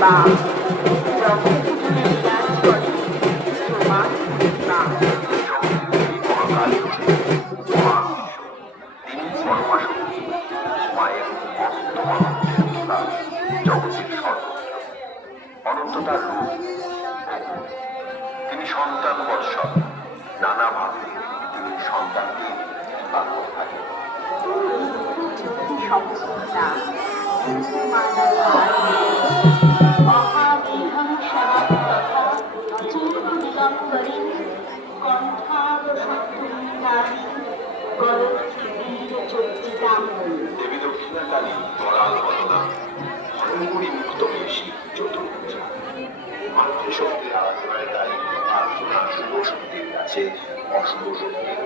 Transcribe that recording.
বা ব্রহ্মপুত্রে বিরাজ করে তোমার মা। মহাকালী মা তিনি পরমাশক্তি, মায়ের অন্তমা জগতের সর্বত্র অনন্ততার রূপ। তিনি সন্তান বৎসল, নানাভাবে তিনি সন্তানকে বাক্য থাকেন। সমস্তা মহাবিহং সমাপ্তথা চূর্ণদিগম্বরী কণ্ঠাবসত্তুন্নারী গরচ্ছবীরচর্চিতাম। দেবী দক্ষিণাকালী বরাল বদনা ভয়ঙ্করী মুক্তবেশী চতুর্ভুজা মাতৃশক্তির আরাধনায় তাই আর্জুনা শুভ শক্তির কাছে অশুভ শক্তির